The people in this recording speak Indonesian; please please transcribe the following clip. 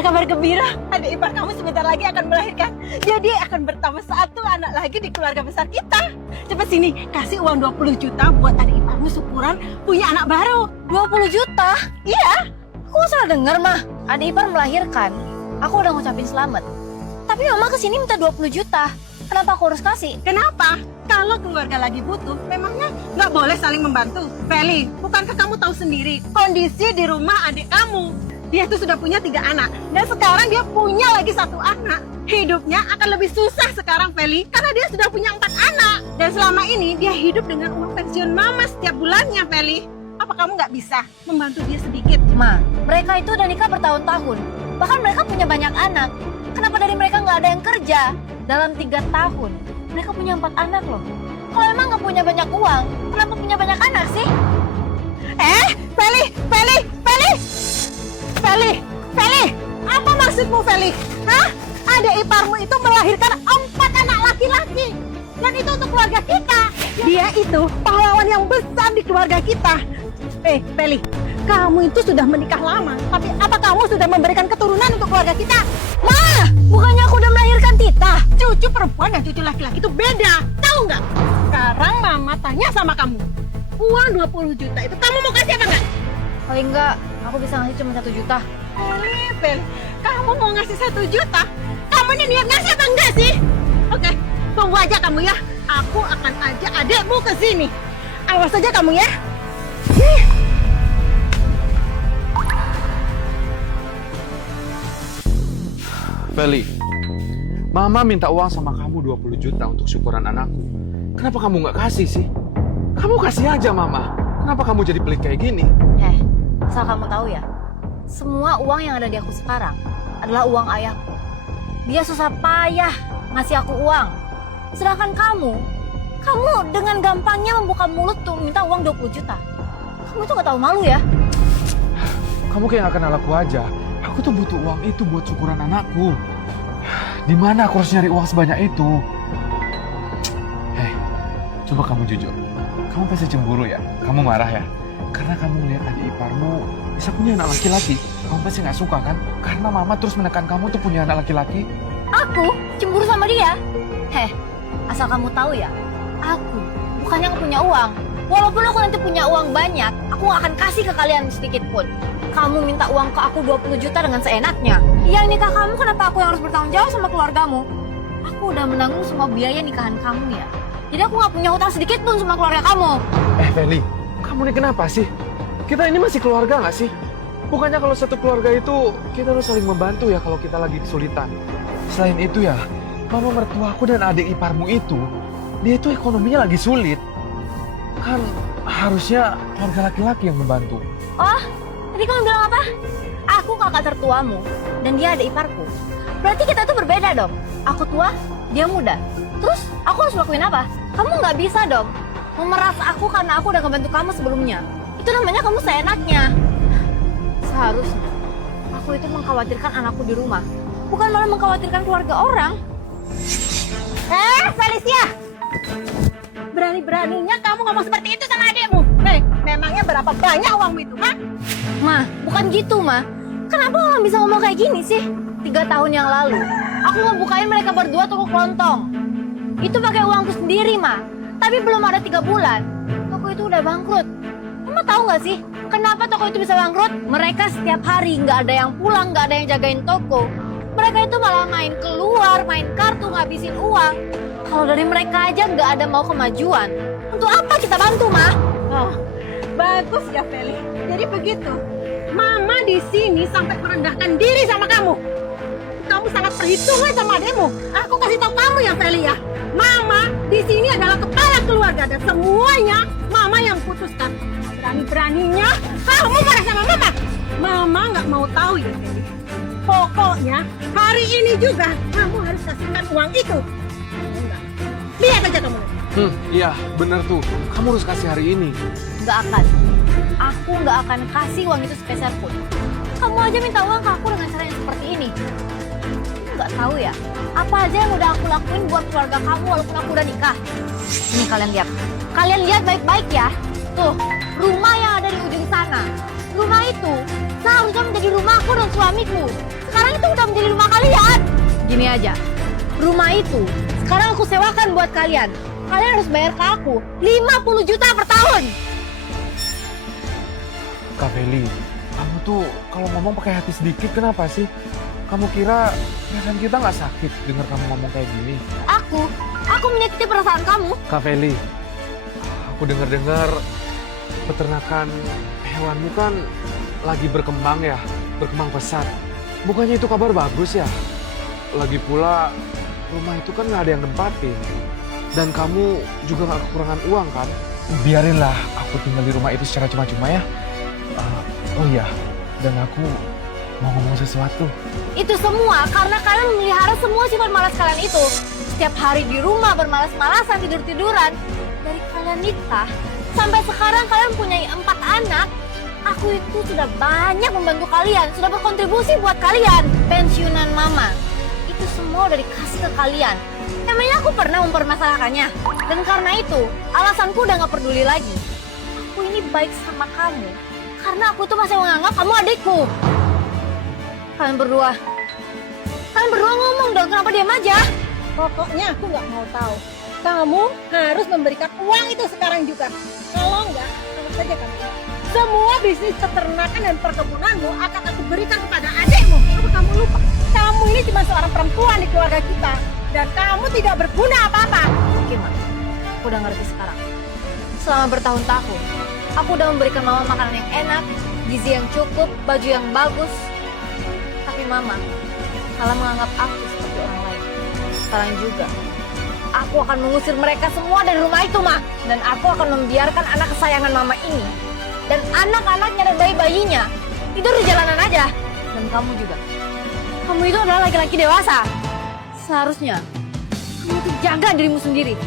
Kabar gembira, adik ipar kamu sebentar lagi akan melahirkan. Jadi akan bertambah satu anak lagi di keluarga besar kita. Cepat sini, kasih uang 20 juta buat adik iparmu syukuran punya anak baru. 20 juta? Iya. Aku salah dengar, Mah. Adik ipar melahirkan. Aku udah ngucapin selamat. Tapi Mama kesini minta 20 juta. Kenapa aku harus kasih? Kenapa? Kalau keluarga lagi butuh, memangnya nggak boleh saling membantu? Feli, bukankah kamu tahu sendiri kondisi di rumah adik kamu? Dia tuh sudah punya 3 anak, dan sekarang dia punya lagi 1 anak. Hidupnya akan lebih susah sekarang, Feli, karena dia sudah punya 4 anak. Dan selama ini dia hidup dengan uang pensiun mama setiap bulannya, Feli. Apa kamu nggak bisa membantu dia sedikit? Ma, mereka itu udah nikah bertahun-tahun. Bahkan mereka punya banyak anak. Kenapa dari mereka nggak ada yang kerja? Dalam 3 tahun, mereka punya 4 anak loh. Kalau emang nggak punya banyak uang, kenapa punya banyak anak sih? Feli, Feli, Feli! Feli, Feli! Apa maksudmu, Feli? Hah? Adik iparmu itu melahirkan 4 anak laki-laki. Dan itu untuk keluarga kita. Dia itu pahlawan yang besar di keluarga kita. Feli, kamu itu sudah menikah lama. Tapi apa kamu sudah memberikan keturunan untuk keluarga kita? Ma, bukannya aku udah melahirkan Tita? Cucu perempuan dan cucu laki-laki itu beda. Tahu nggak? Sekarang mama tanya sama kamu. Uang 20 juta itu kamu mau kasih apa nggak? Paling enggak, aku bisa ngasih cuma 1 juta. Feli, kamu mau ngasih 1 juta? Kamu ini niat ngasih apa enggak sih? Oke, tunggu aja kamu ya. Aku akan ajak adikmu ke sini. Awas aja kamu ya. Feli, Mama minta uang sama kamu 20 juta untuk syukuran anakku. Kenapa kamu nggak kasih sih? Kamu kasih aja, Mama. Kenapa kamu jadi pelit kayak gini? Asal kamu tahu ya, semua uang yang ada di aku sekarang adalah uang ayahku. Dia susah payah ngasih aku uang. Sedangkan kamu dengan gampangnya membuka mulut tuh minta uang 20 juta. Kamu tuh gak tahu malu ya? Kamu kayak gak kenal aku aja. Aku tuh butuh uang itu buat syukuran anakku. Di mana aku harus nyari uang sebanyak itu? Coba kamu jujur. Kamu pasti cemburu ya? Kamu marah ya? Karena kamu melihat adik iparmu bisa punya anak laki-laki. Kamu pasti gak suka kan? Karena Mama terus menekan kamu tuh punya anak laki-laki. Aku cemburu sama dia? Asal kamu tahu ya, aku bukannya nggak punya uang. Walaupun aku nanti punya uang banyak, aku nggak akan kasih ke kalian sedikit pun. Kamu minta uang ke aku 20 juta dengan seenaknya. Yang nikah kamu, kenapa aku yang harus bertanggung jawab sama keluargamu? Aku udah menanggung semua biaya nikahan kamu ya. Jadi aku nggak punya hutang sedikit pun sama keluarga kamu. Feli, kamu ini kenapa sih? Kita ini masih keluarga nggak sih? Bukannya kalau satu keluarga itu kita harus saling membantu ya kalau kita lagi kesulitan. Selain itu ya, Mama mertuaku dan adik iparmu itu, dia itu ekonominya lagi sulit. Kan harusnya keluarga laki-laki yang membantu. Oh, tadi kamu bilang apa? Aku kakak tertuamu dan dia adik iparku. Berarti kita tuh berbeda dong. Aku tua, dia muda. Terus aku harus lakuin apa? Kamu nggak bisa dong memeras aku karena aku udah ngebantu kamu sebelumnya. Itu namanya kamu seenaknya. Seharusnya aku itu mengkhawatirkan anakku di rumah, bukan malah mengkhawatirkan keluarga orang. Felicia! Berani-beraninya kamu ngomong seperti itu sama adikmu. Memangnya berapa banyak uangmu itu, ha? Ma, bukan gitu, Ma. Kenapa Mama bisa ngomong kayak gini sih? 3 tahun yang lalu, aku mau bukain mereka berdua toko kelontong. Itu pakai uangku sendiri, Ma. Tapi belum ada 3 bulan, toko itu udah bangkrut. Mama tahu nggak sih, kenapa toko itu bisa bangkrut? Mereka setiap hari nggak ada yang pulang, nggak ada yang jagain toko. Mereka itu malah main keluar, main kartu, ngabisin uang. Kalau dari mereka aja nggak ada mau kemajuan. Untuk apa kita bantu, Ma? Oh, bagus ya, Feli. Jadi begitu. Mama di sini sampai merendahkan diri sama kamu. Kamu sangat perhitungan sama adikmu. Aku kasih tahu kamu ya, Feli ya. Mama di sini adalah kepala keluarga dan semuanya Mama yang putuskan. Berani-beraninya kamu marah sama Mama. Mama nggak mau tahu ya, Feli. Pokoknya hari ini juga kamu harus kasihkan uang itu. Lihat aja kamu. Iya, bener tuh. Kamu harus kasih hari ini. Nggak akan. Aku nggak akan kasih uang itu sepeser pun. Kamu aja minta uang ke aku dengan cara yang seperti ini. Kamu nggak tahu ya, apa aja yang udah aku lakuin buat keluarga kamu walaupun aku udah nikah. Ini kalian lihat. Kalian lihat baik-baik ya. Tuh, rumah yang ada di ujung sana. Rumah itu seharusnya menjadi rumahku aku dan suamiku. Sekarang itu udah menjadi rumah kalian. Gini aja, rumah itu sekarang aku sewakan buat kalian. Kalian harus bayar ke aku 50 juta per tahun. Kak Feli, kamu tuh kalau ngomong pakai hati sedikit kenapa sih? Kamu kira perasaan kita nggak sakit dengar kamu ngomong kayak gini? Aku menyakiti perasaan kamu. Kak Feli, aku dengar-dengar peternakan hewanmu kan lagi berkembang ya, berkembang pesat. Bukannya itu kabar bagus ya? Lagi pula rumah itu kan nggak ada yang nempatin. Dan kamu juga nggak kekurangan uang kan? Biarinlah aku tinggal di rumah itu secara cuma-cuma ya. Oh iya, dan aku mau ngomong sesuatu. Itu semua karena kalian memelihara semua sifat malas kalian itu. Setiap hari di rumah bermalas-malasan, tidur-tiduran. Dari kalian nikah, sampai sekarang kalian punya 4 anak. Aku itu sudah banyak membantu kalian, sudah berkontribusi buat kalian. Pensiunan mama, itu semua udah dikasih ke kalian. Emangnya aku pernah mempermasalahkannya? Dan karena itu, alasanku udah gak peduli lagi. Aku ini baik sama kamu, karena aku tuh masih menganggap kamu adikku. Kalian berdua ngomong dong, kenapa diam aja? Pokoknya aku nggak mau tahu. Kamu harus memberikan uang itu sekarang juga. Kalau enggak, tentu saja kamu. Semua bisnis peternakan dan perkebunanmu akan aku berikan kepada adikmu. Apa kamu lupa? Kamu ini cuma seorang perempuan di keluarga kita. Dan kamu tidak berguna apa-apa. Oke, Ma. Aku udah ngerti sekarang. Selama bertahun-tahun, aku udah memberikan Mama makanan yang enak, gizi yang cukup, baju yang bagus. Tapi Mama, malah menganggap aku seperti orang lain. Sekarang juga, aku akan mengusir mereka semua dari rumah itu, Ma. Dan aku akan membiarkan anak kesayangan Mama ini dan anak-anaknya dan bayi-bayinya tidur di jalanan aja. Dan kamu juga. Kamu itu adalah laki-laki dewasa. Seharusnya kamu tuh jaga dirimu sendiri.